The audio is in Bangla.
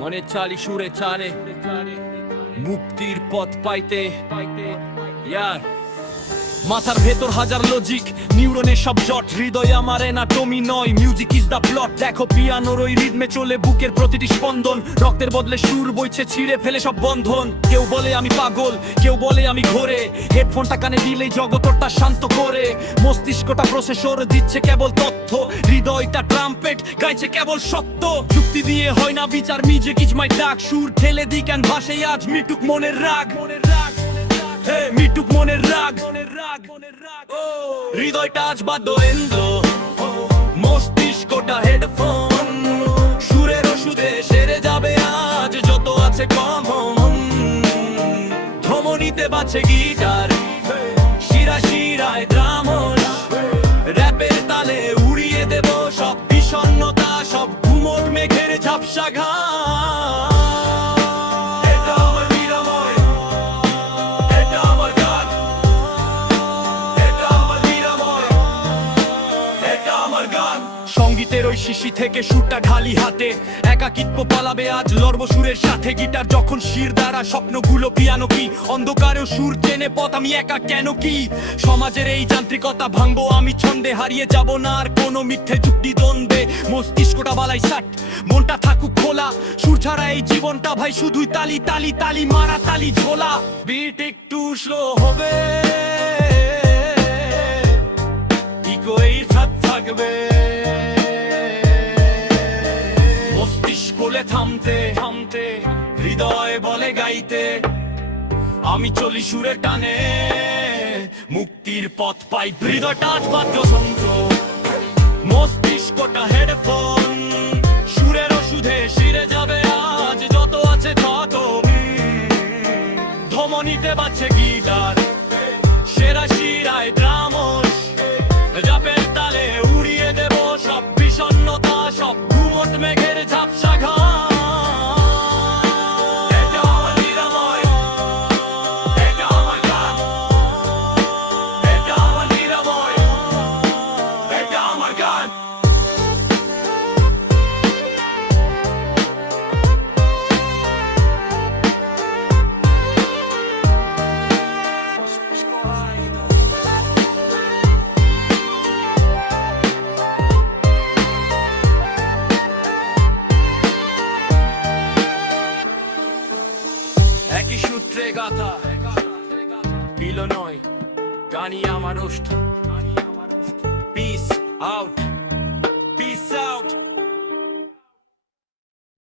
মনে চালি সুরে চানে মুক্তির পথ পাইতে ইয়ার মাথার ভেতর হাজার লজিক নিউরনের সব জট হৃদয় আমার অ্যানাটমি নয় মিউজিক ইজ দ্য প্লট দেখো পিয়ানোর ওই রিদমে চলে বুকের প্রতিটি স্পন্দন রক্তের বদলে সুর বইছে ছিঁড়ে ফেলে সব বন্ধন কেউ বলে আমি পাগল কেউ বলে আমি ঘোরে হেডফোনটা কানে দিলেই জগতটা শান্ত করে মস্তিষ্কটা প্রসেসর দিচ্ছে কেবল তথ্য হৃদয়টা ট্রাম্পেট গাইছে কেবল সত্য যুক্তি দিয়ে হয় না বিচার মিউজিক ইজ মাই ডাক সুর ঠেলে দিই কেন ভাষে আজ মিটুক মনের রাগ মিটুক মনের রাগ হৃদয়টা আজ বাদ্যযন্ত্র মস্তিষ্কটা হেডফোন সুরের ওষুধে সেরে যাবে আজ যত আছে কমন ধমনীতে বাজছে গিটার শিরা শিরায় ড্রামস র‍্যাপের তালে উড়িয়ে দেব সব বিষণ্ণতা সব ঘুমট মেঘের ঝাপসা ঘাম সঙ্গীতের ওই শিশি থেকে সুরটা ঢালি হাতে একাকিত্ব পালাবে আজ লড়ব সুরের সাথে গিটার যখন শির দ্বারা স্বপ্নগুলো পিয়ানো কি অন্ধকারেও সুর চেনে পথ আমি একা কেন কি সমাজের এই যান্ত্রিকতা ভাঙবো আমি ছন্দে হারিয়ে যাব না আর কোনো মিথ্যে যুক্তি দ্বন্দ্বে মস্তিষ্কটা বালাই সাট মনটা থাকুক খোলা সুর ছাড়া এই জীবনটা ভাই শুধুই তালি তালি তালি মারা তালি ঝোলা বিট একটু স্লো হবে ইগো এই সাথ থাকবে বলে থামতে থামতে হৃদয় বলে গাইতে আমি চলি সুরের টানে মুক্তির পথ পাই হৃদয়টা আজ বাদ্যযন্ত্র মস্তিষ্কটা হেডফোন সুরের ওষুধে শিরে যাবে আজ যত আছে তত ধমনীতে বাজছে গিটার সেরা শিরায় ড্রামস র‍্যাপের তালে উড়িয়ে দেব সব বিষণ্ণতা সব ঘুমট মেঘের ঝাপসা ঘাম একই সূত্রে গাথা বিলো নয় গানই আমার ওষ্ঠ